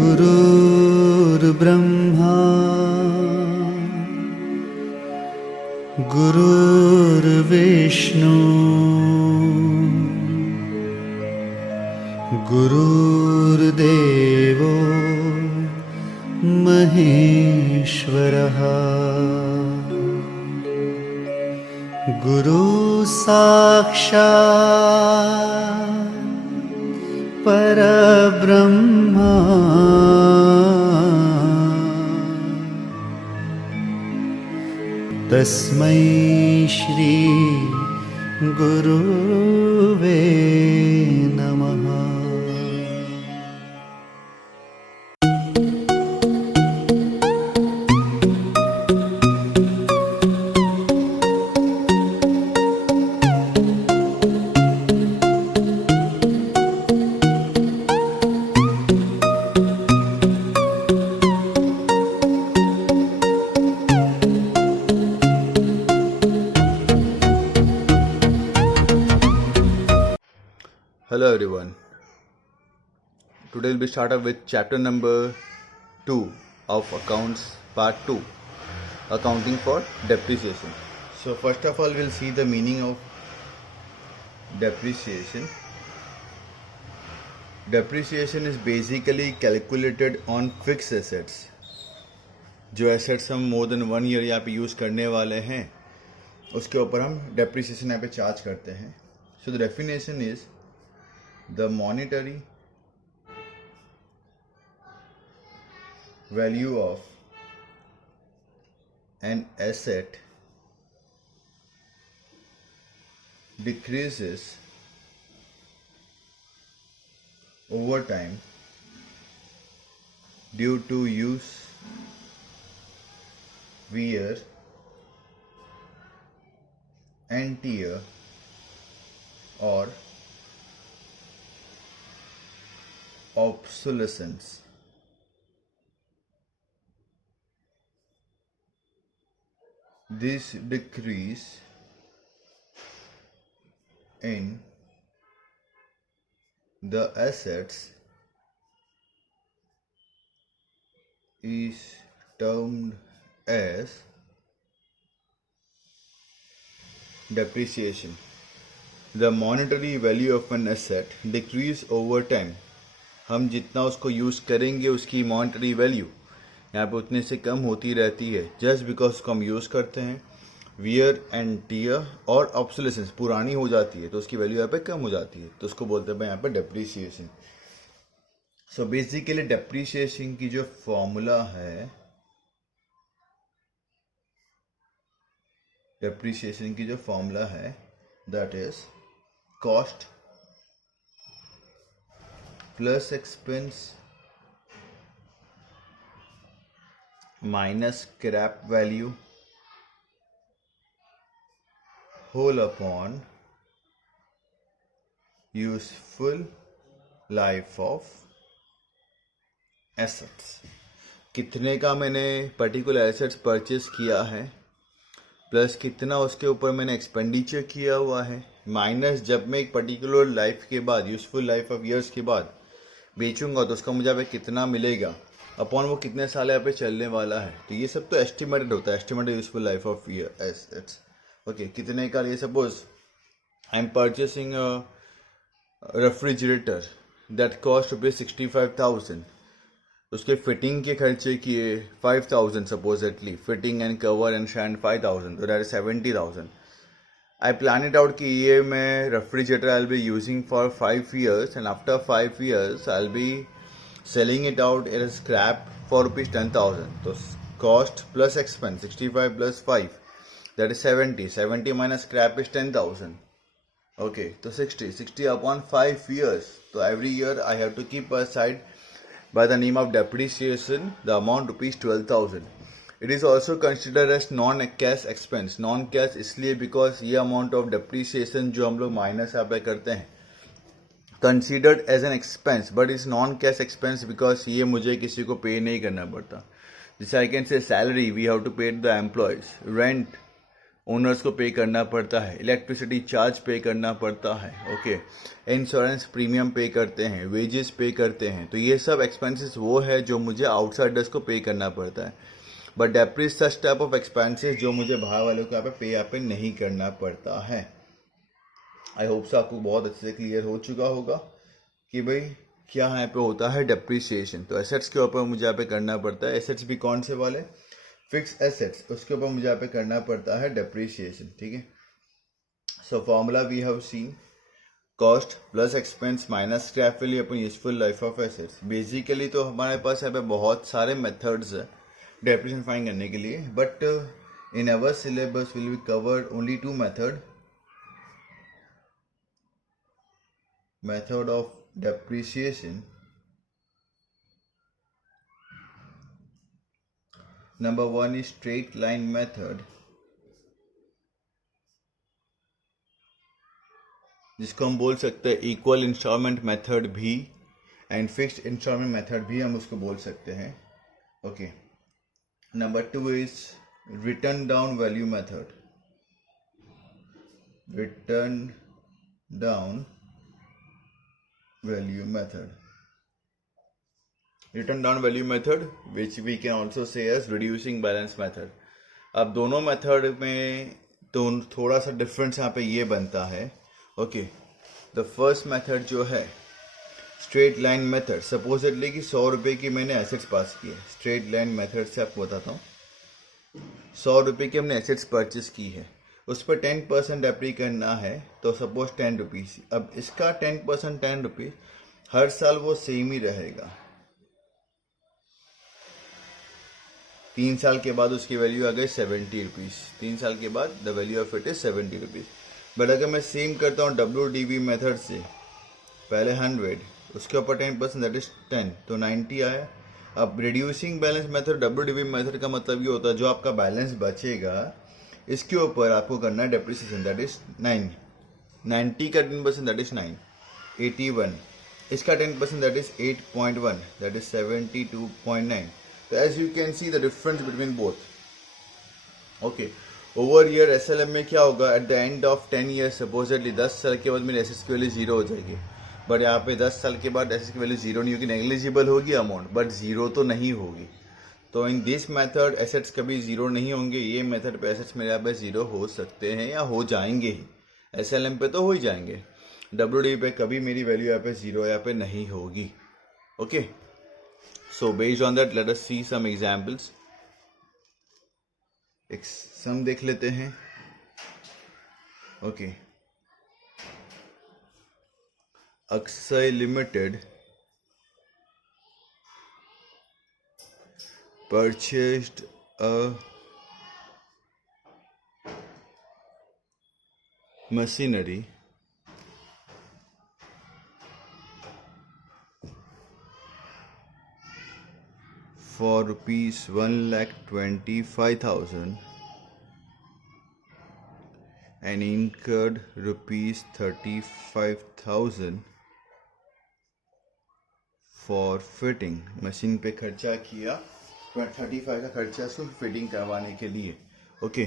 गुरुर्ब्रह्मा गुरुर्विष्णु गुरुर्देवो महेश्वरः गुरु साक्षात् परब्रह्मा तस्मै श्री गुरुवे नमः। Hello everyone. Today we'll be started with chapter number 2 of accounts part 2, accounting for depreciation. So first of all we'll see the meaning of depreciation. Depreciation is basically calculated on fixed assets. जो assets हम more than 1 year यहाँ पे use करने वाले हैं उसके ऊपर हम depreciation यहाँ पे charge करते हैं. So the definition is the monetary value of an asset decreases over time due to use, wear and tear or obsolescence. This decrease in the assets is termed as depreciation. The monetary value of an asset decrease over time. हम जितना उसको use करेंगे उसकी monetary value यहाँ पे उतने से कम होती रहती है जस्ट बिकॉज उसको हम यूज़ करते हैं. वियर एंड टियर और ऑब्सोलेसेंस पुरानी हो जाती है तो उसकी वैल्यू यहाँ पे कम हो जाती है तो उसको बोलते हैं यहाँ पे डेप्रीसिएशन. सो बेसिकली डेप्रीसिएशन की जो फॉर्मूला है that is cost plus expense minus scrap value whole upon useful life of assets. कितने का मैंने पर्टिकुलर एसेट्स परचेस किया है प्लस कितना उसके ऊपर मैंने एक्सपेंडिचर किया हुआ है माइनस जब मैं एक पर्टिकुलर लाइफ के बाद यूजफुल लाइफ ऑफ ईयर्स के बाद बेचूंगा तो उसका मुझे यहाँ पे कितना मिलेगा अपॉन वो कितने साल यहाँ पे चलने वाला है. तो ये सब तो एस्टिमेटेड होता है, estimated useful life of year assets. Okay, कितने का ये suppose I am purchasing refrigerator that cost ₹65,000. उसके फिटिंग के खर्चे किए 5,000 सपोजेटली, फिटिंग एंड कवर एंड शैंड 5,000, तो that is 70,000. I plan it out कि ये मैं refrigerator I'll be using for 5 years and after 5 years I'll be selling it out as scrap for ₹10,000. So cost plus expense 65 plus 5 that is 70. 70 minus scrap is 10,000. Okay, so 60 upon 5 years. So every year I have to keep aside by the name of depreciation the amount ₹12,000. It is also considered as non-cash expense. Non-cash इसलिए because ये amount of depreciation जो हम लोग minus यहाँ पे करते हैं considered as an expense, but it's non-cash expense because ये मुझे किसी को पे नहीं करना पड़ता. जैसे I can say salary we have to pay to the employees, rent owners को पे करना पड़ता है, इलेक्ट्रिसिटी चार्ज पे करना पड़ता है, ओके, इंश्योरेंस प्रीमियम पे करते हैं, वेजेस पे करते हैं। तो ये सब एक्सपेंसेस वो है जो मुझे आउटसाइडर्स को पे करना पड़ता है। बट डेप्री सच टाइप ऑफ एक्सपेंसेस जो मुझे बाहर वालों को यहाँ पे नहीं करना पड़ता है। आई होप से आपको बहुत अच्छे से क्लियर हो चुका होगा कि भाई क्या यहाँ पे होता है डेप्रीसिएशन। तो एसेट्स के ऊपर मुझे यहाँ पे करना पड़ता है, एसेट्स भी कौन से वाले, फिक्स एसेट्स, उसके ऊपर मुझे यहाँ पे करना पड़ता है डेप्रीसिएशन, ठीक है। So formula we have seen, cost plus expense minus scrap value upon useful life of assets. Basically तो हमारे पास यहाँ पे बहुत सारे मेथड्स है डेप्रीसिएशन फाइंड करने के लिए, but in our syllabus will be covered only 2 method of depreciation. Number 1 is straight line method, जिसको हम बोल सकते हैं इक्वल इंस्टॉलमेंट मेथड भी, एंड फिक्स्ड इंस्टॉलमेंट मेथड भी हम उसको बोल सकते हैं, okay. Number 2 is return down value method, return down value method, written down value method which we can also say as reducing balance method। अब दोनों method में तो थोड़ा सा डिफरेंस यहाँ पे ये बनता है, ओके। द फर्स्ट मेथड जो है स्ट्रेट लाइन मेथड, सपोजिटली कि 100 रुपये की मैंने एसेट्स पास किए, स्ट्रेट लाइन मेथड से आपको बताता हूँ, 100 रुपये की हमने एसेट्स परचेस की है, उस पर 10% डेप्री करना है, तो सपोज 10 रुपीज़। अब इसका 10% 10 रुपीज़ हर साल वो सेम ही रहेगा, 3 साल के बाद उसकी वैल्यू आ गई 70 रुपीज़, 3 साल के बाद the value of it is 70 rupees. But अगर मैं सेम करता हूँ WDV मेथड से, पहले 100, उसके ऊपर 10% दैट इज 10, तो 90 आया। अब reducing balance method WDV method का मतलब ये होता है जो आपका बैलेंस बचेगा इसके ऊपर आपको करना है डेप्रिसिएशन, दैट इज 9, 90 का 10% दैट इज 9, 81, इसका 10% दैट इज 8.1, दैट इज 72.9। तो as you can see the difference between both, okay. Over year SLM में क्या होगा, at the end of 10 years supposedly 10 साल के बाद मेरी एसेट्स की वैल्यू 0 हो जाएगी, बट यहाँ पे 10 साल के बाद एसेट्स की वैल्यू 0 नहीं होगी, नेग्लिजिबल होगी अमाउंट, बट 0 तो नहीं होगी। तो इन दिस मेथड एसेट्स कभी 0 नहीं होंगे, ये मेथड पे एसेट्स मेरे यहाँ पे 0 हो सकते हैं या हो जाएंगे ही, SLM पे तो हो ही जाएंगे, WDV पे कभी मेरी वैल्यू यहाँ पे 0 यहाँ पे नहीं होगी, okay. So based on that let us see some examples. एक सम देख लेते हैं, okay. Akshay limited purchased a machinery for rupees 1,25,000 and incurred rupees 35,000 for fitting। Machine पे खर्चा किया 35 का खर्चा सिर्फ फिटिंग करवाने के लिए, okay.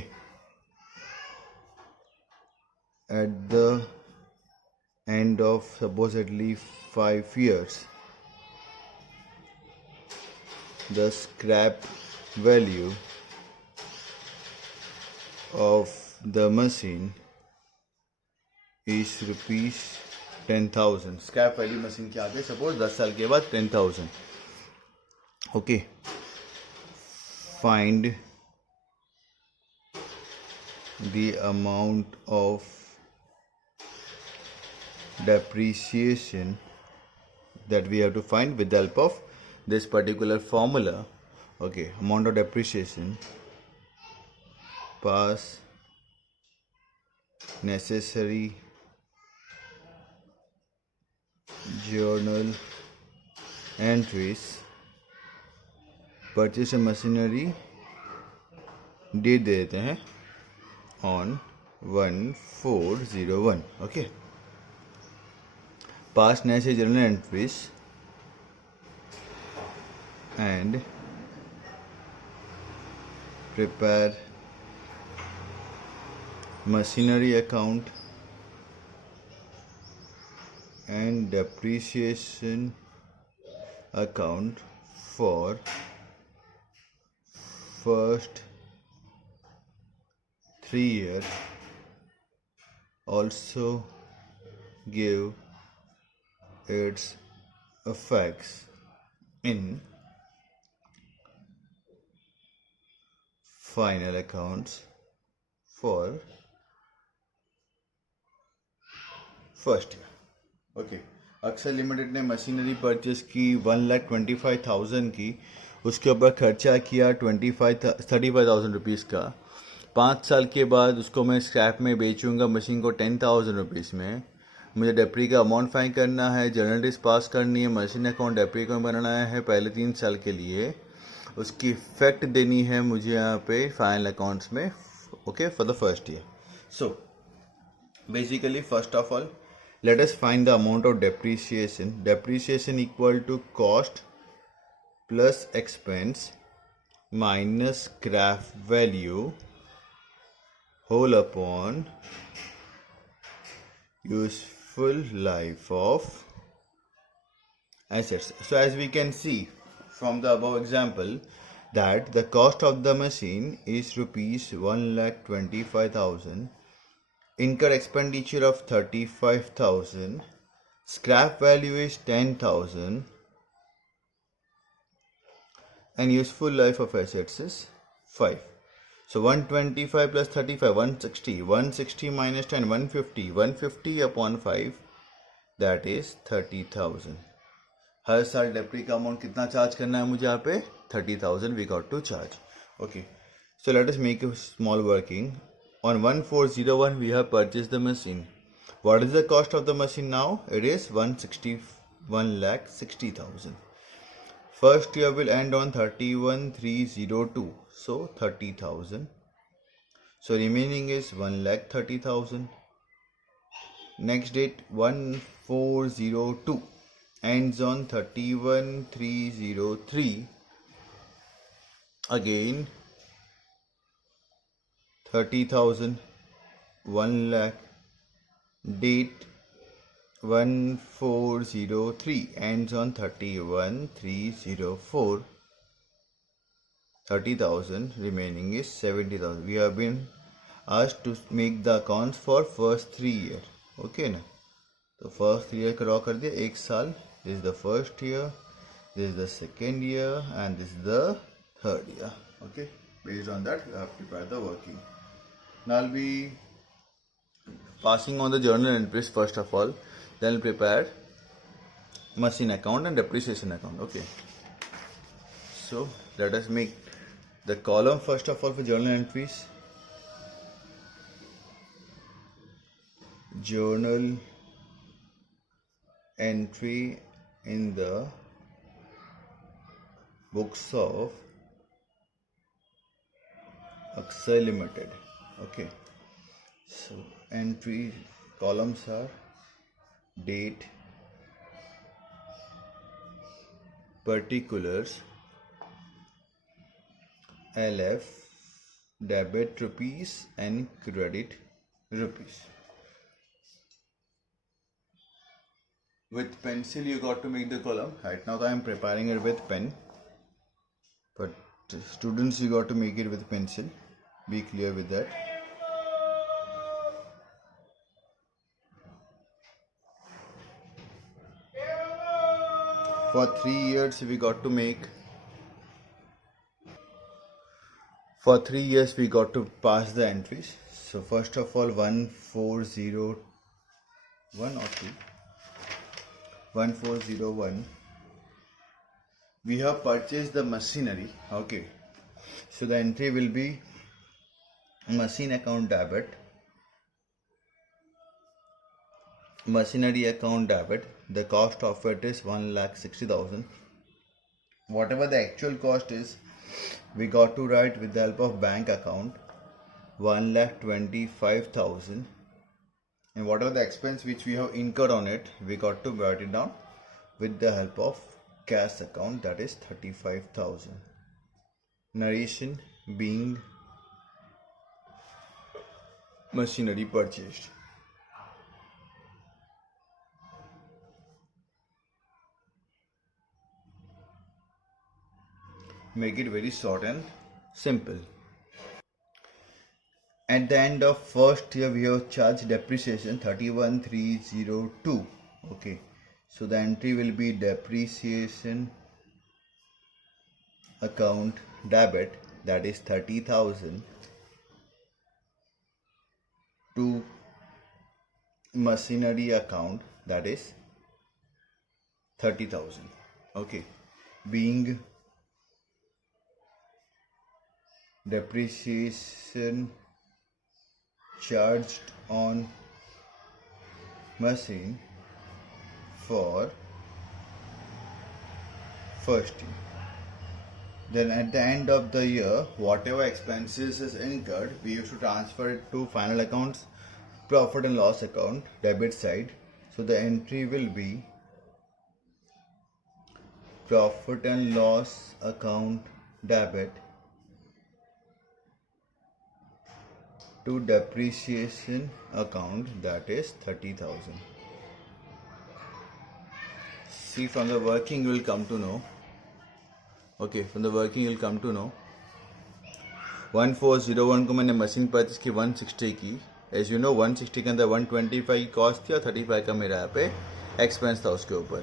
Eight the end of supposedly 5 years the scrap value of the machine is rupees 10,000। Scrap value machine की आ गई सपोज 10 साल के बाद 10,000, okay. Find the amount of depreciation that we have to find with the help of this particular formula, okay। Amount of depreciation, pass necessary journal entries, purchase machinery date दे देते हैं on 1401, okay. Passed necessary journal entries and prepare machinery account and depreciation account for first 3 years. Also give its effects in final accounts for first year. Okay. अक्सर limited ने machinery purchase की 1,25,000 की, उसके ऊपर खर्चा किया 35,000 रुपीज़ का. 5 साल के बाद उसको मैं स्क्रैप में बेचूंगा मशीन को 10,000 रुपीज़ में. मुझे डेप्री का अमाउंट फाइन करना है, जर्नलिस्ट पास करनी है, मशीन अकाउंट डेप्री को बनाना है पहले 3 साल के लिए. उसकी इफेक्ट देनी है मुझे यहाँ पे फाइनल अकाउंट्स में. Okay, for the first year. So basically, first of all, let us find the amount of depreciation. Depreciation equal to cost plus expense minus scrap value whole upon useful life of assets. So as we can see from the above example that the cost of the machine is rupees 1,25,000. Incur expenditure of 35,000, scrap value is 10,000, and useful life of assets is 5. So 125 plus 35, 160. 160 minus 10, 150. 150 upon 5, that is 30,000. हर साल डेप्री का amount कितना charge करना है मुझे यहाँ पे? 30,000 we got to charge. Okay, so let us make a small working. On 1401 we have purchased the machine. What is the cost of the machine now? It is 1,60,000. First year will end on 31,302. So 30,000. So remaining is 1,30,000. Next date 1402 ends on 31,303. Again 30,000, 1 lakh. Date 1403 ends on 31,304. 30,000, remaining is 70,000. We have been asked to make the accounts for first 3 years. Okay ना? तो first year का draw कर दिया 1 साल. This is the first year, this is the second year, and this is the third year. Okay, based on that we have prepared the working. Now I'll be passing on the journal entries first of all, then I'll prepare machine account and depreciation account. Okay, so let us make the column first of all for journal entries. Journal entry in the books of Akshay Limited. Okay, so entry columns are date, particulars, LF, debit rupees and credit rupees. With pencil you got to make the column. Right now I am preparing it with pen, but students you got to make it with pencil. Be clear with that. For 3 years we got to make. For 3 years we got to pass the entries. So first of all 1401 or 2. 1401 we have purchased the machinery. Okay, so the entry will be machine account debit, machinery account debit. The cost of it is 1,60,000. Whatever the actual cost is, we got to write with the help of bank account 1,25,000, and whatever the expense which we have incurred on it, we got to write it down with the help of cash account, that is 35,000. Narration being machinery purchased. Make it very short and simple. At the end of first year, we have charged depreciation 31,302. Okay, so the entry will be depreciation account debit, that is 30,000, to machinery account, that is 30,000. Okay, being depreciation charged on machine for first year. Then at the end of the year, whatever expenses is incurred, we used to transfer it to final accounts, profit and loss account, debit side. So the entry will be profit and loss account debit to depreciation account, that is 30,000. See, from the working you will come to know. Okay, from the working you'll come to know 1401 को मैंने machine purchase की 160 की. As you know 160 के अंदर 125 cost थी और 35 का मेरा यहाँ पे एक्सपेंस था उसके ऊपर.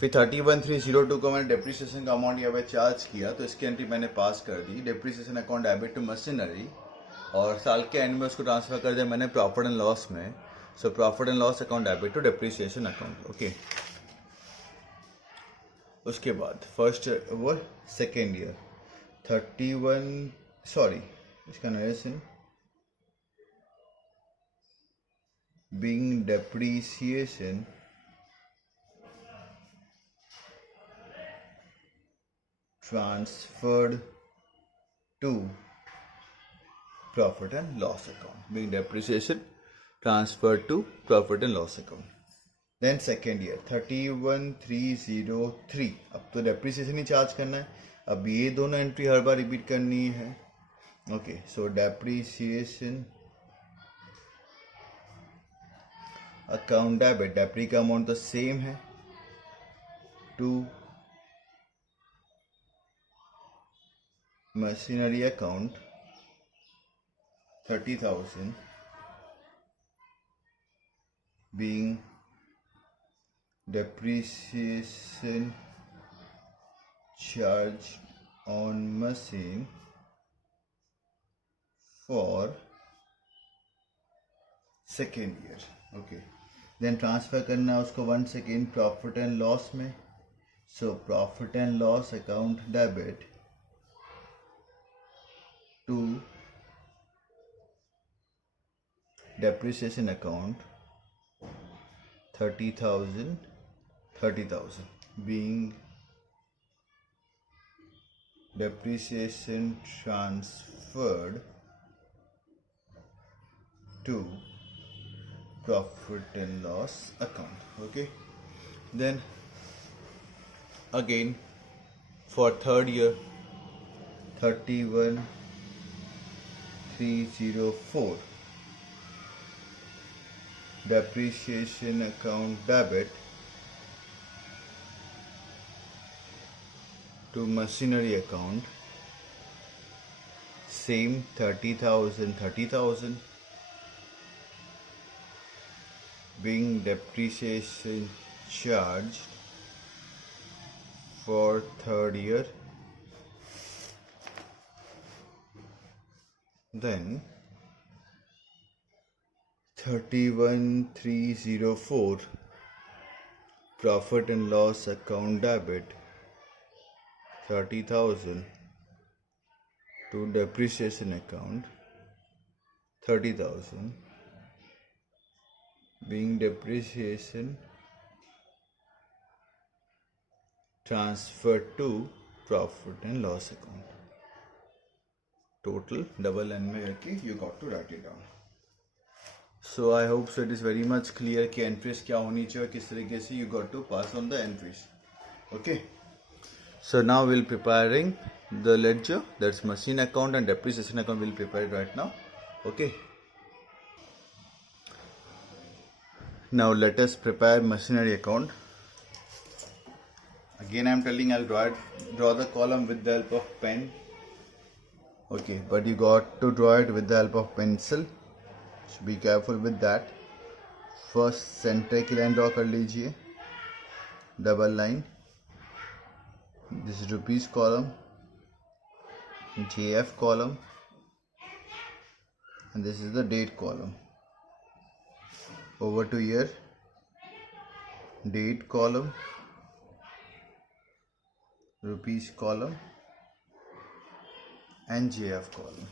फिर 31,302 को मैंने डेप्रिसिएशन का अमाउंट यहाँ पे चार्ज किया, तो इसकी एंट्री मैंने पास कर दी. Depreciation account debit to machinery, और साल के एंड में उसको ट्रांसफर कर दिया मैंने प्रॉफिट एंड लॉस में. So profit and loss account debit to depreciation account. Okay, उसके बाद फर्स्ट वो सेकेंड ईयर 31, सॉरी इसका narration being depreciation transferred to profit and loss account. Being depreciation transferred to profit and loss account. Then second year 31,303. अब तो depreciation ही charge करना है. अब ये दोनों एंट्री हर बार रिपीट करनी है. Okay, so depreciation account debit, depre का अमाउंट तो सेम है, to machinery account 30,000 being depreciation charged on machine for second year. Okay, then transfer करना है उसको 1 second profit and loss में. So profit and loss account debit to depreciation account 30,000 being depreciation transferred to profit and loss account. Okay, then again for third year 31,304 depreciation account debit to machinery account, same 30,000 being depreciation charged for third year. Then 31,304 profit and loss account debit 30,000 to depreciation account 30,000 being depreciation transferred to profit and loss account. Total double N में करके you got to write it down. So I hope so it is very much clear कि entries क्या होनी चाहिए, किस तरीके से you got to pass on the entries. Okay. So now we'll preparing the ledger, that's machine account and depreciation account. We'll prepare it right now. Okay. Now let us prepare machinery account. Again I am telling I'll draw the column with the help of pen. Okay, but you got to draw it with the help of pencil, so be careful with that. First centre की line draw कर लीजिए, double line. This is rupees column, JF column, and this is the date column. Over to here, date column, rupees column, and JF column.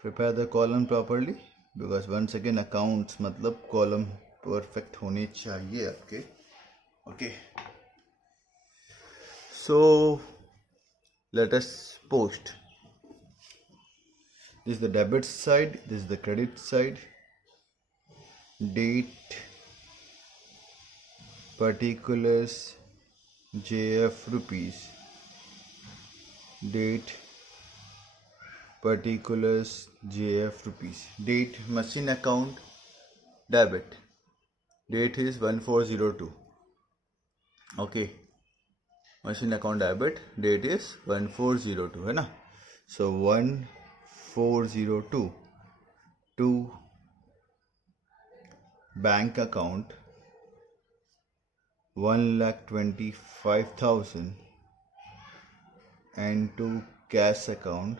Prepare the column properly, because once again accounts मतलब column perfect होने चाहिए आपके. Okay, so let us post. This is the debit side, this is the credit side. Date, particulars, JF rupees. Date, particulars, JF rupees. Date, machine account, debit. Date is 1402. Okay, machine account debit. Date is 1402 है ना. So 1402 to bank account 1,25,000 and to cash account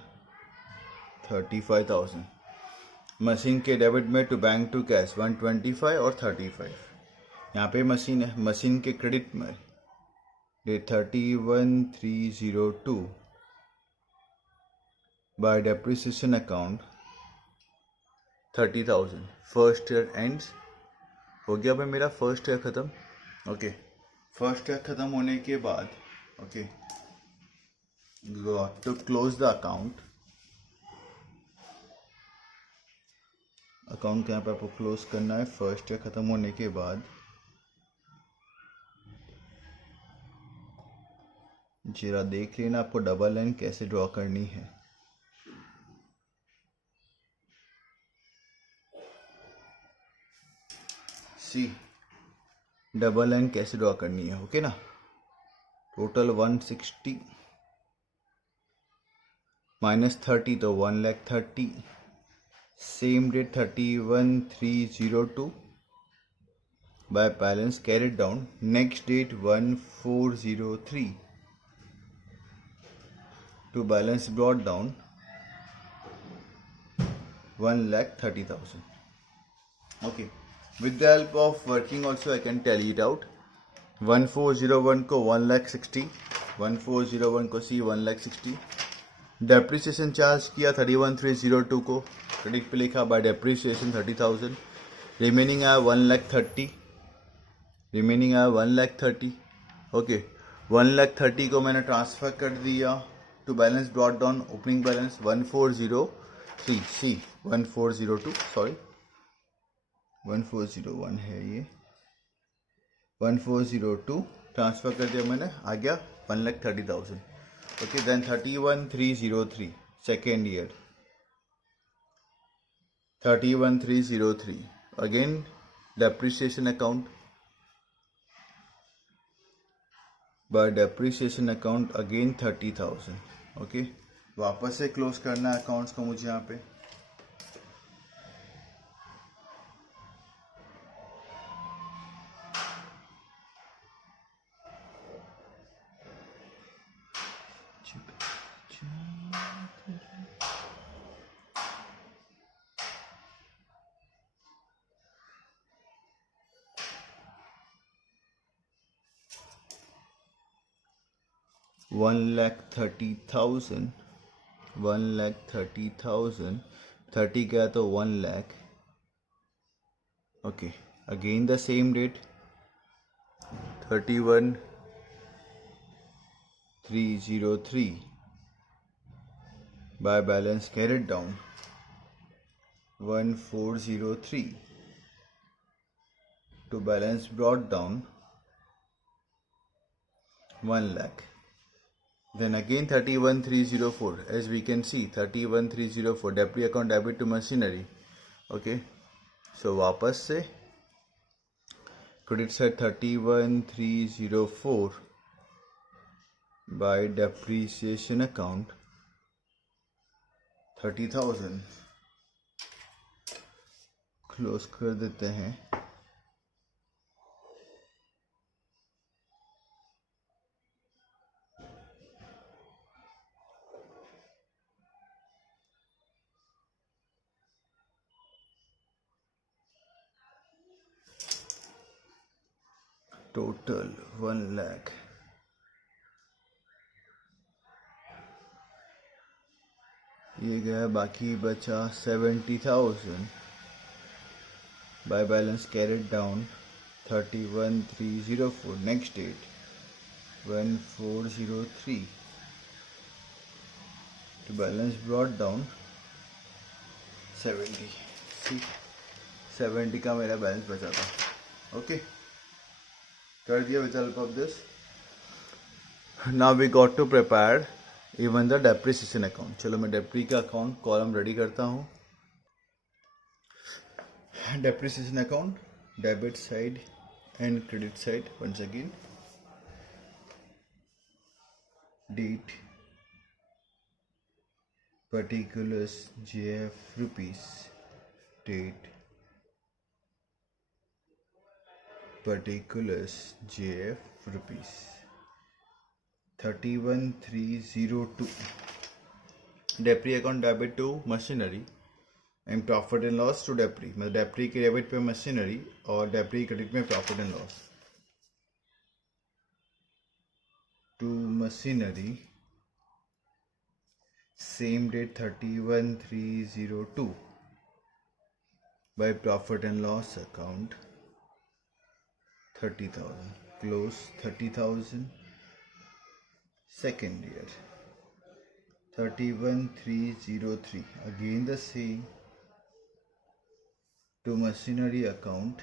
35,000. Machine के debit में to bank to cash 125 और 35. यहाँ पे machine है. Machine के credit में date 31/3/02 by depreciation account 30,000. First year ends. हो गया भाई मेरा फर्स्ट ईयर ख़त्म. ओके, फर्स्ट ईयर ख़त्म होने के बाद okay got to close the account. Account यहाँ पे आपको क्लोज करना है फर्स्ट ईयर ख़त्म होने के बाद. जरा देख लेना आपको डबल लाइन कैसे ड्रॉ करनी है. सी डबल लाइन कैसे ड्रॉ करनी है. ओके ना. टोटल 160 माइनस 30 तो 1,30,000. Same date 31/3/02 by balance carried down. Next date 1403 to balance brought down 1,30,000. Okay, with the help of working also I can tally it out. 1401 को 1,60,000, 1401 को सी 1,60,000. Depreciation charge किया 31/3/02 को, credit पे लिखा बाय डेप्रिसिएशन 30,000. रिमेनिंग आया 1,30,000. Remaining आया 1,30,000. Okay, 1,30,000 को मैंने ट्रांसफ़र कर दिया to balance brought down. Opening balance 1403 see 1402 sorry 1401 है ये. 1402 ट्रांसफ़र कर दिया मैंने, आ गया 1,30,000. Okay, then 31/3/03 second year 31/3/03 again depreciation account by depreciation account again 30,000. Okay, वापस से क्लोज करना है अकाउंट्स को मुझे यहाँ पे. $1,30,000 $1,30,000 30 गया तो 1,00,000. Okay, again the same date 31/3/03 by balance carried down 1403 to balance brought down 1,00,000. Then again 31304, as we can see 31304 debris account debit to machinery. Okay, so वापस से credit side 31304 by depreciation account 30,000 close कर देते हैं. Total 1 lakh. ये गया, बाकी बचा 70,000 by balance carried down 31304. Next date 1403 to balance brought down 70. See, 70 का मेरा बैलेंस बचा था. ओके, कर दिया with help of this. Now we got to prepare even the depreciation account. चलो मैं डेप्री का अकाउंट कॉलम रेडी करता हूँ. Depreciation account, debit side and credit side. Once again, date, particulars JF rupees, date, particulars JF rupees 31302. Depri account debit to machinery and profit and loss to depre. मतलब depre के debit पे machinery और depre credit में profit and loss. To machinery same date 31302 by profit and loss account 30,000 close 30,000. Second year 31303 again the same to machinery account.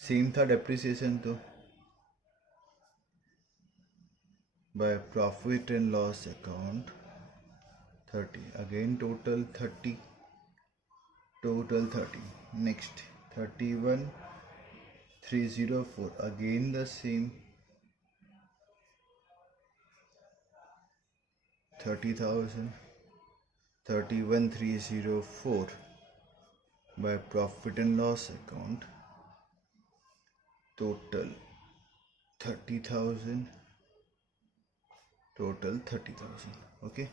Same था depreciation तो by profit and loss account 30. Again total 30. Next 31304 again the same 30,000. 31304 by profit and loss account total 30,000. Okay,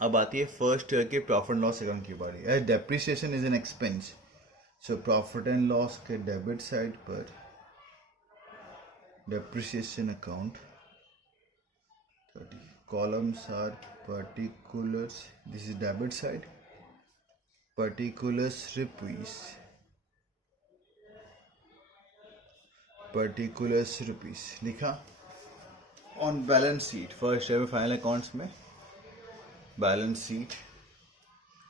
अब आती है first year के profit and loss account की बारी. As depreciation is an expense, so profit and loss के debit side पर depreciation account 30. columns are particulars, this is debit side, particulars rupees लिखा. On balance sheet first year final accounts में balance sheet,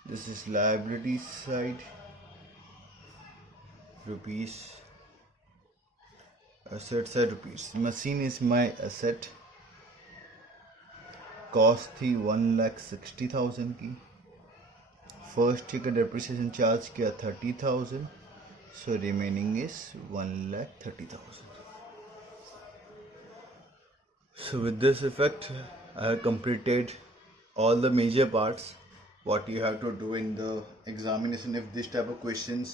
this is liability side rupees, asset side rupees. Machine is my asset. Cost थी 1,60,000 की. First year का depreciation charge किया 30,000, so remaining is 1,30,000. So with this effect, I have completed all the major parts what you have to do in the examination. If this type of questions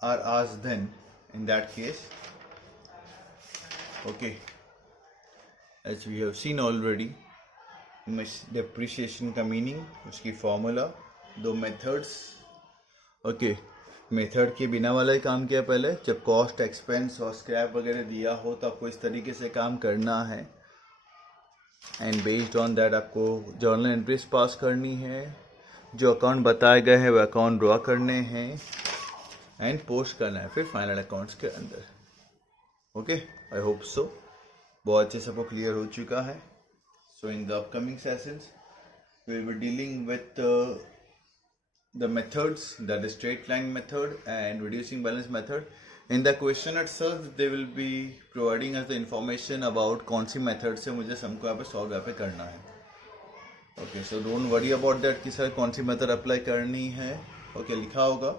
are asked, then in that case, okay, as we have seen already, depreciation का meaning, उसकी formula, दो methods. okay, method के बिना वाला ही काम किया पहले. जब कॉस्ट एक्सपेंस और स्क्रैप वगैरह दिया हो तो आपको इस तरीके से काम करना है, एंड बेस्ड ऑन दैट आपको जर्नल एंट्रीज पास करनी है. जो अकाउंट बताए गए हैं वो अकाउंट ड्रॉ करने हैं एंड पोस्ट करना है फिर फाइनल अकाउंट्स के अंदर. ओके, आई होप सो बहुत अच्छे सबको क्लियर हो चुका है. So in the upcoming sessions we will be dealing with the methods, that is straight line method and reducing balance method. In the question itself, they will be providing us the information about कौन सी method से मुझे सम को यहाँ पे solve यहाँ पे करना है. Okay, so don't worry about that कि सर कौन सी मेथड अप्लाई करनी है. ओके, लिखा होगा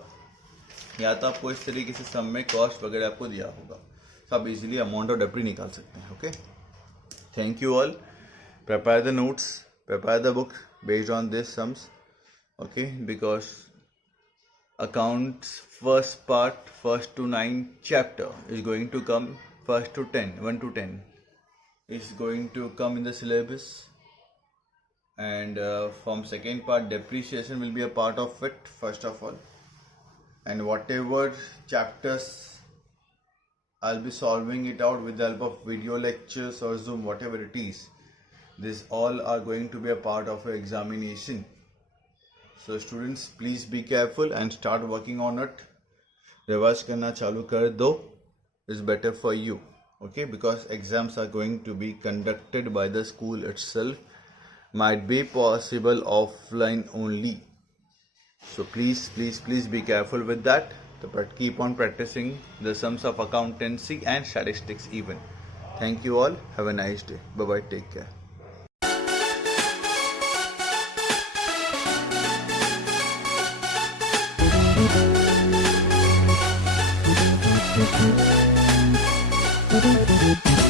या तो आपको इस तरीके से सम में कॉस्ट वगैरह आपको दिया होगा, तो आप इजीली अमाउंट और डेप्री निकाल सकते हैं. Okay, thank you all. Prepare the notes, prepare the book based on this sums. Okay, because accounts first part, first to 9 chapter is going to come, first to 10, 1 to 10 is going to come in the syllabus, and from second part depreciation will be a part of it first of all, and whatever chapters I'll be solving it out with the help of video lectures or Zoom, whatever it is, these all are going to be a part of your examination. So students, please be careful and start working on it. Revise करना चालू कर दो is better for you. Okay, because exams are going to be conducted by the school itself. Might be possible offline only. So please be careful with that. But keep on practicing the sums of accountancy and statistics even. Thank you all. Have a nice day. Bye bye. Take care. Thank you.